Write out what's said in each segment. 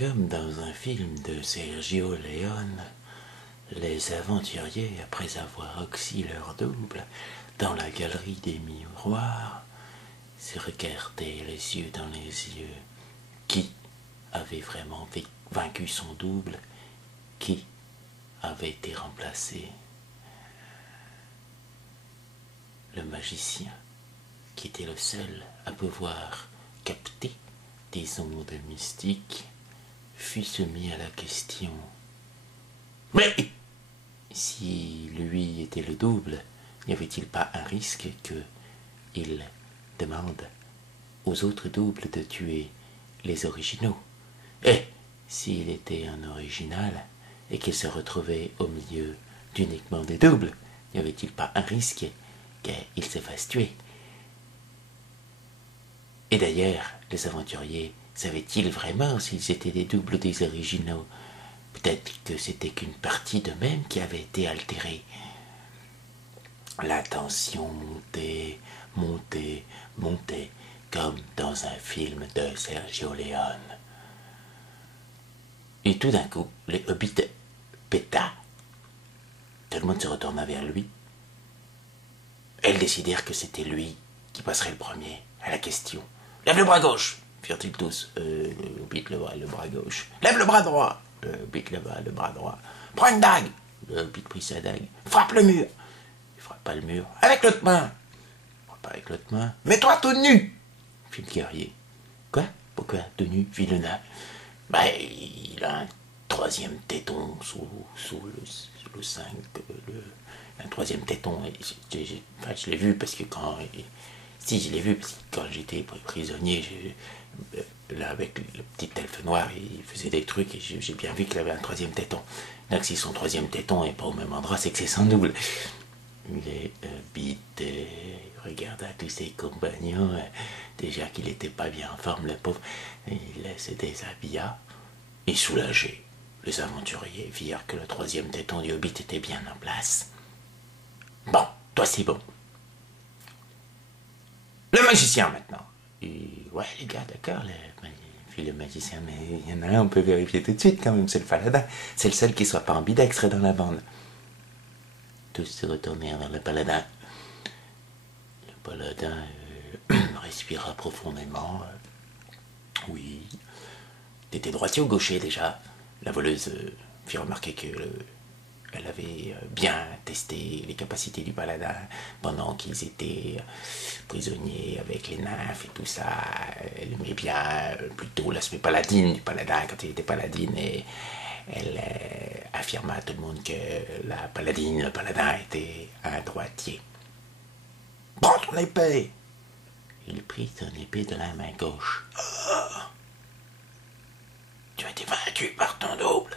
Comme dans un film de Sergio Leone, les aventuriers, après avoir oxy leur double dans la galerie des miroirs, se regardaient les yeux dans les yeux. Qui avait vraiment vaincu son double? Qui avait été remplacé? Le magicien, qui était le seul à pouvoir capter des ondes mystiques, fut soumis à la question. Mais si lui était le double, n'y avait-il pas un risque qu'il demande aux autres doubles de tuer les originaux? Et s'il était un original et qu'il se retrouvait au milieu d'uniquement des doubles, n'y avait-il pas un risque qu'il se fasse tuer? Et d'ailleurs, les aventuriers savaient-ils vraiment s'ils étaient des doubles ou des originaux? Peut-être que c'était qu'une partie d'eux-mêmes qui avait été altérée. La tension montait, montait, montait, comme dans un film de Sergio Leone. Et tout d'un coup, les hobbits péta. Tout le monde se retourna vers lui. Elles décidèrent que c'était lui qui passerait le premier à la question. « Lève le bras gauche !» firent-ils tous. Le hobbit leva le bras gauche. « Lève le bras droit !» Le hobbit leva le bras droit. « Prends une dague !» Le hobbit prit sa dague. « Frappe le mur !» Il frappa le mur. « Avec l'autre main !» Il frappa avec l'autre main. « Mets-toi tout nu !» fit le guerrier. « Quoi? Pourquoi tout nu ?» fit le nain. « Ben, il a un troisième téton sous le sein. Un troisième téton. Je l'ai vu parce que quand... Si, je l'ai vu parce que quand j'étais prisonnier, là, avec le petit elfe noir, il faisait des trucs et j'ai bien vu qu'il avait un troisième téton. Donc si son troisième téton n'est pas au même endroit, c'est que c'est son double. Les hobbits regarda tous ses compagnons, déjà qu'il n'était pas bien en forme, le pauvre. Il se déshabilla et soulagé. Les aventuriers virent que le troisième téton du hobbit était bien en place. Bon, toi c'est bon. Le magicien maintenant. Et ouais les gars, d'accord, puis le magicien, mais il y en a un, on peut vérifier tout de suite quand même, c'est le paladin. C'est le seul qui soit pas ambidextre dans la bande. Tous se retournèrent vers le paladin. Le paladin respira profondément. Oui. T'étais droitier ou gaucher déjà? La voleuse fit remarquer que elle avait bien testé les capacités du paladin pendant qu'ils étaient prisonniers avec les nymphes et tout ça. Elle aimait bien plutôt l'aspect paladine du paladin quand il était paladine, et elle affirma à tout le monde que la paladine, le paladin était un droitier. « Prends ton épée !» Il prit son épée de la main gauche. Oh, tu as été vaincu par ton double.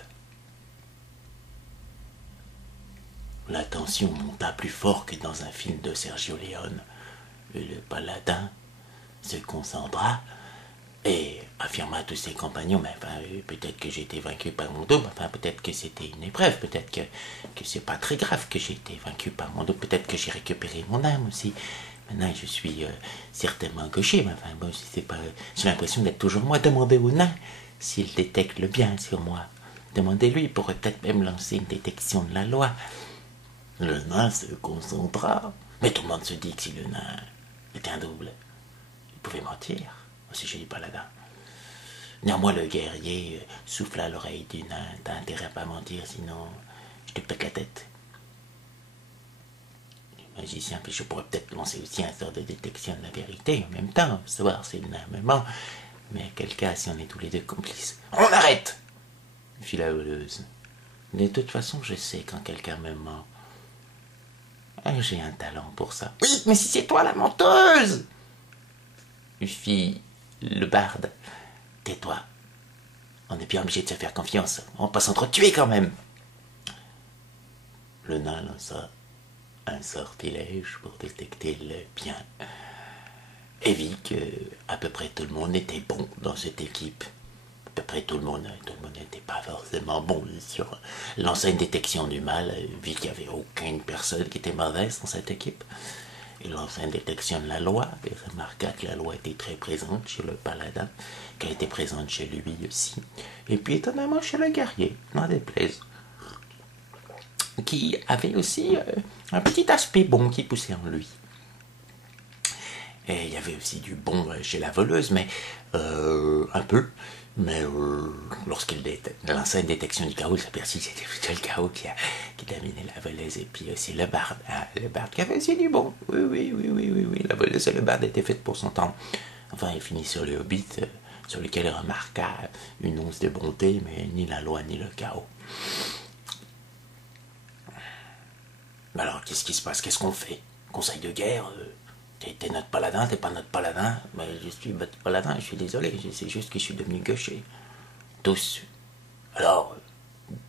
La tension monta plus fort que dans un film de Sergio Leone. Le paladin se concentra et affirma à tous ses compagnons, mais enfin, peut-être que j'ai été vaincu par mon double, enfin, peut-être que c'était une épreuve, peut-être que c'est pas très grave que j'ai été vaincu par mon double, peut-être que j'ai récupéré mon âme aussi. Maintenant, je suis certainement gaucher, mais enfin, bon, c'est pas, j'ai l'impression d'être toujours moi. Demandez au nain s'il détecte le bien sur moi. Demandez-lui, il pourrait peut-être même lancer une détection de la loi. Le nain se concentra. Mais tout le monde se dit que si le nain était un double, il pouvait mentir. Aussi je dis paladin. Néanmoins, le guerrier souffla à l'oreille du nain. T'as intérêt à pas mentir, sinon je te pète la tête. Le magicien, puis je pourrais peut-être lancer aussi un sort de détection de la vérité en même temps, savoir si le nain me ment. Mais à quel cas si on est tous les deux complices? On arrête! Fit la voleuse. De toute façon, je sais quand quelqu'un me ment. J'ai un talent pour ça. Oui, mais si c'est toi la menteuse! Fit le barde. Tais-toi. On n'est bien obligé de se faire confiance. On va pas s'entretuer quand même. Le nain lança un sortilège pour détecter le bien et vit que à peu près tout le monde était bon dans cette équipe. À peu près tout le monde n'était pas forcément bon sur lancer une détection du mal, vit qu'il n'y avait aucune personne qui était mauvaise dans cette équipe. Il lance une détection de la loi et remarqua que la loi était très présente chez le paladin, qu'elle était présente chez lui aussi, et puis étonnamment chez le guerrier, n'en déplaise, qui avait aussi un petit aspect bon qui poussait en lui. Et il y avait aussi du bon chez la voleuse, mais un peu. Mais lorsqu'il lançait une détection du chaos, il s'aperçut que c'était plutôt le chaos qui dominait la voleuse. Et puis aussi le barde. Ah, le barde qui avait aussi du bon. Oui. La voleuse et le barde étaient faites pour son temps. Enfin, il finit sur le hobbit, sur lequel il remarqua une once de bonté, mais ni la loi ni le chaos. Alors, qu'est-ce qui se passe? Qu'est-ce qu'on fait? Conseil de guerre? T'es notre paladin, t'es pas notre paladin? Mais je suis votre paladin, je suis désolé, c'est juste que je suis devenu gaucher. Tous. Alors,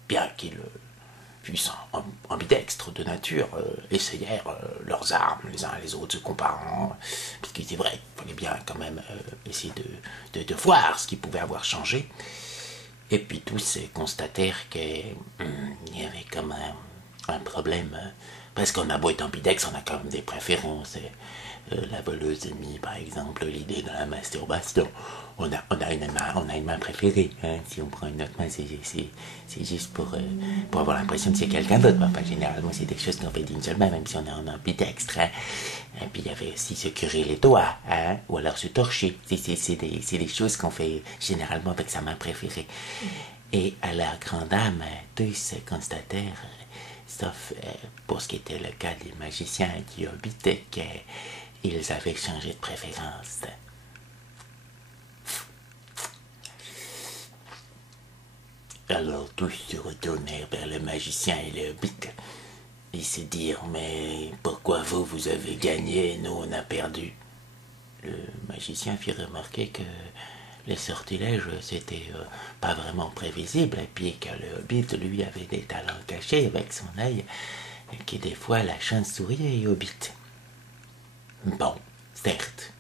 bien qu'ils fussent ambidextres de nature, essayèrent leurs armes les uns les autres, se comparant, parce qu'il était vrai, il fallait bien quand même essayer de voir ce qui pouvait avoir changé. Et puis tous constatèrent qu'il y avait comme un problème, parce qu'on a beau être ambidex, on a quand même des préférences. La voleuse a mis par exemple l'idée de la masturbation. On a une main préférée. Hein. Si on prend une autre main, c'est juste pour avoir l'impression que c'est quelqu'un d'autre. Enfin, généralement, c'est des choses qu'on fait d'une seule main, même si on est en ambidextre. Hein. Et puis il y avait aussi se curer les doigts, hein, ou alors se torcher. C'est des choses qu'on fait généralement avec sa main préférée. Et à la grande dame, tous constatèrent, sauf pour ce qui était le cas des magiciens qui habitaient, qu'ils avaient changé de préférence. Alors tous se retournèrent vers le magicien et le hobbit et se dirent, mais pourquoi vous avez gagné et nous on a perdu? Le magicien fit remarquer que les sortilèges c'était pas vraiment prévisible, et puis que le hobbit lui avait des talents cachés avec son œil, et que des fois la chance souriait au hobbit. Bon, certes,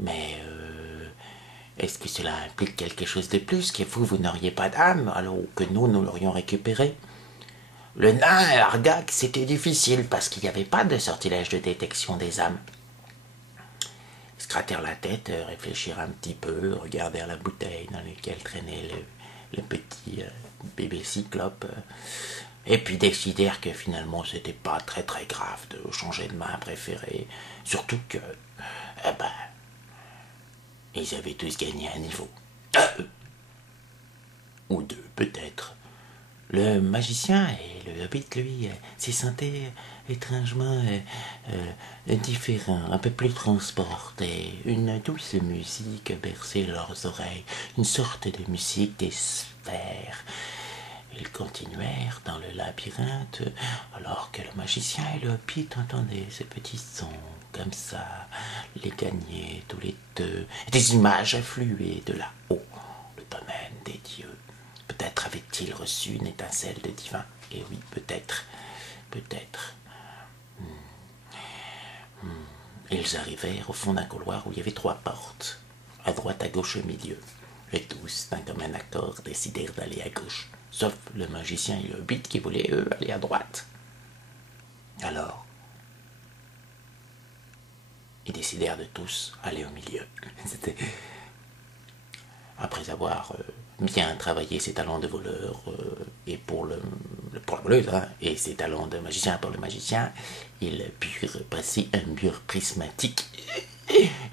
mais est-ce que cela implique quelque chose de plus, que vous n'auriez pas d'âme, alors que nous l'aurions récupéré? Le nain Argak, c'était difficile parce qu'il n'y avait pas de sortilège de détection des âmes. Ils se grattèrent la tête, réfléchirent un petit peu, regardèrent la bouteille dans laquelle traînait le petit bébé cyclope, et puis décidèrent que finalement c'était pas très très grave de changer de main préférée, surtout que, ils avaient tous gagné un niveau. Ou deux, peut-être. Le magicien et le hobbit, lui, s'y sentaient étrangement différents, un peu plus transportés. Une douce musique berçait leurs oreilles, une sorte de musique des sphères. Ils continuèrent dans le labyrinthe, alors que le magicien et le hobbit entendaient ces petits sons, comme ça, les gagner tous les deux. Des images affluaient de là-haut, le domaine des dieux. Peut-être avait-il reçu une étincelle de divin. Et oui, peut-être. Ils arrivèrent au fond d'un couloir où il y avait 3 portes, à droite, à gauche, au milieu. Et tous, d'un commun accord, décidèrent d'aller à gauche, sauf le magicien et le hobbit qui voulaient, eux, aller à droite. Alors, ils décidèrent de tous aller au milieu. Après avoir bien travaillé ses talents de voleur et pour la voleuse, hein, et ses talents de magicien pour le magicien, ils purent passer un mur prismatique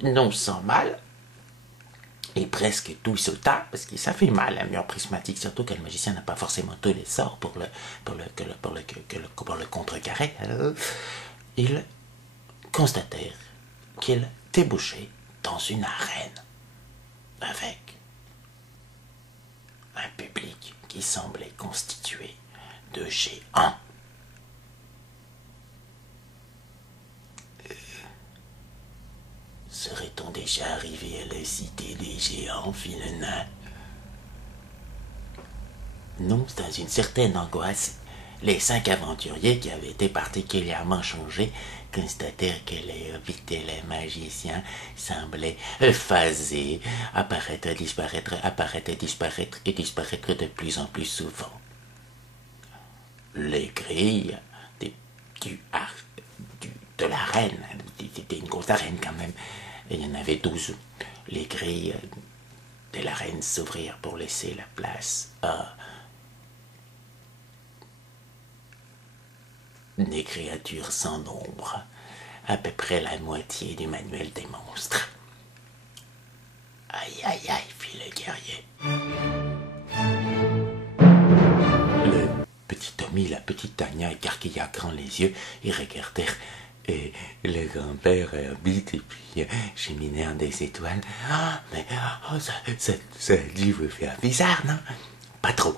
non sans mal, et presque tout sauta, parce que ça fait mal un mur prismatique, surtout que le magicien n'a pas forcément tous les sorts pour le contrecarrer. Alors, ils constatèrent qu'ils débouchaient dans une arène avec un public qui semblait constitué de géants. Serait-on déjà arrivé à la cité des géants, fit le nain? Non, dans une certaine angoisse, les 5 aventuriers qui avaient été particulièrement changés constatèrent que les hobbits et les magiciens semblaient phasés, apparaître, disparaître et disparaître de plus en plus souvent. Les grilles de l'arène c'était une grosse arène quand même. Et il y en avait 12. Les grilles de l'arène s'ouvrirent pour laisser la place à des créatures sans nombre, à peu près la moitié du manuel des monstres. Aïe aïe aïe, fit le guerrier. Le petit Tommy, la petite Tania écarquilla grand les yeux et regardèrent le grand-père Hobbit et puis cheminèrent des étoiles. Ah, mais ça a dû vous faire bizarre, non? Pas trop,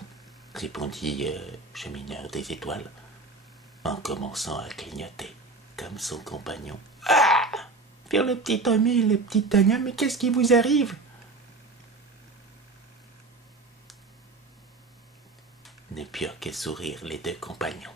répondit chemineur des étoiles, en commençant à clignoter comme son compagnon. Ah! Faire le petit Tommy et le petit Tania, mais qu'est-ce qui vous arrive? Ne purent que sourire les deux compagnons.